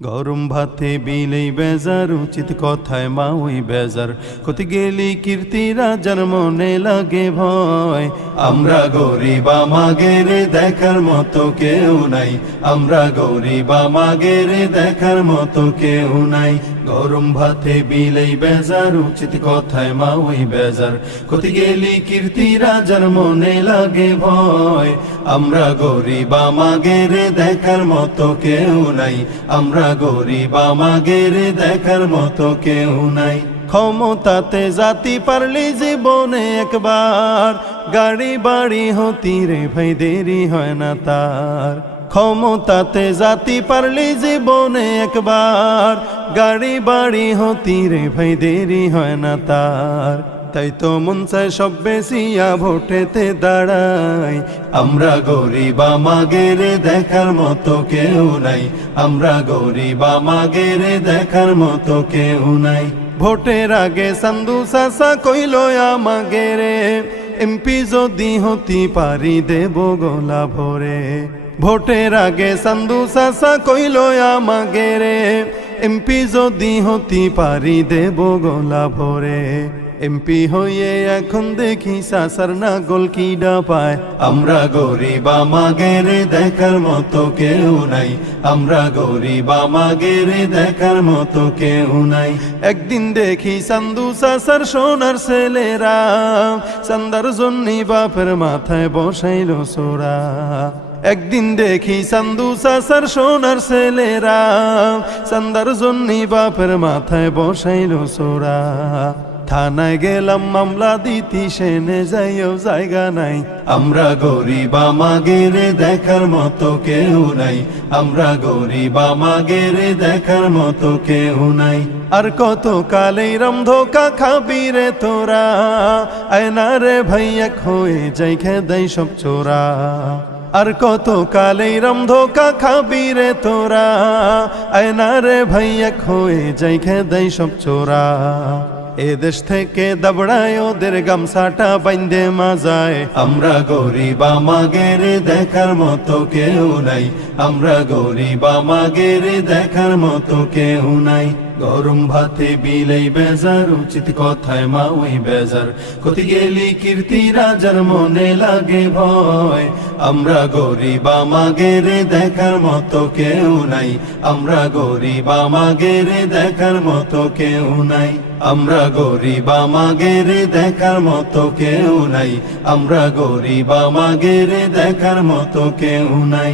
গরম ভাতে বিলেই বেজার, উচিত কথায় মা ওই বেজার। ক্ষতি গেলি কীর্তি রাজার মনে লাগে ভয়। আমরা গরিব আমাগের দেখার মতো কেউ নাই, আমরা গরিব আমাগের দেখার মতো কেউ নাই। গরম ভাতে বিলেই বেজার, উচিত কথায় মা ওই বেজার। ক্ষতি গেলি কীর্তি রাজার মনে লাগে ভয়। আমরা গরিব আমাগের দেখার মতো কেউ নাই, আমরা গরিব আমাগের দেখার মতো কেউ নাই। ক্ষমতাতে জাতি পারলি জীবনে একবার, গাড়ি বাড়ি হতি রে ভাই দেরি হয় না তার। ক্ষমতাতে জাতি পারলি জীবনে একবার, গাড়ি বাড়ি হতি রে ভাই দেরি হয় না তার। তাই তো মন চায় সব বেশিয়া ভোটেতে দাঁড়াই। আমরা গরিব আমাগের দেখার মতো কেউ নাই, আমরা গরিব আমাগের দেখার মতো কেউ নাই। ভোটের আগে সান্দু চাচা কইল আমাগেরে, এমপি যদি হতি পারি দেব গলা ভরে। ভোটের আগে সান্দু চাচা কইল আমাগেরে, এমপি যদি হতি পারি দেব গলা ভরে। এমপি হয়ে এখন দেখি চাচার নাগল কিডা পায়। আমরা গরিব আমাগের দেখার মতো কেউ নাই, আমরা গরিব আমাগের দেখার মতো কেউ নাই। একদিন দেখি চান্দু চাচার সোনার ছেলেরা, চান্দার জন্য বাপের মাথায় বসাইল চোরা। একদিন দেখি চান্দু চাচার সোনার ছেলেরা, চান্দার জন্য বাপের মাথায় বসাইল চোরা। থানায় গেলাম মামলা দিতি, সেনে যাইও জায়গা নাই। আমরা গরিব আমাগের দেখার মতো কেউ নাই, আমরা গরিব আমাগের দেখার মতো কেউ নাই। আর কত কালেই রাম ধোকা খাবি রে তোরা, আয়না রে ভাইয়া হয়ে যাই খেদাই সব চোরা। আর কত কালেই রাম ধোকা খাবি রে তোরা, আয়না রে ভাইয়া হয়ে যাই খেদাই সব চোরা। এ দেশ থেকে দাবড়ায় ওদের গামছাটা বাইন্দে মাজায়। আমরা গরিব আমাগের দেখার মতো কেউ নাই, আমরা গরিব আমাগের দেখার মতো কেউ নাই। গরম ভাতে বিলেই বেজার, উচিত কথায় মা ওই বেজার। ক্ষতি গেলি কীর্তি রাজার মনে লাগে ভয়। আমরা গরিব আমাগের দেখার মতো কেউ নাই, আমরা গরিব আমাগের দেখার মতো কেউ নাই। আমরা গরিব আমাগের দেখার মতো কেউ নাই, আমরা গরিব আমাগের দেখার মতো কেউ নাই।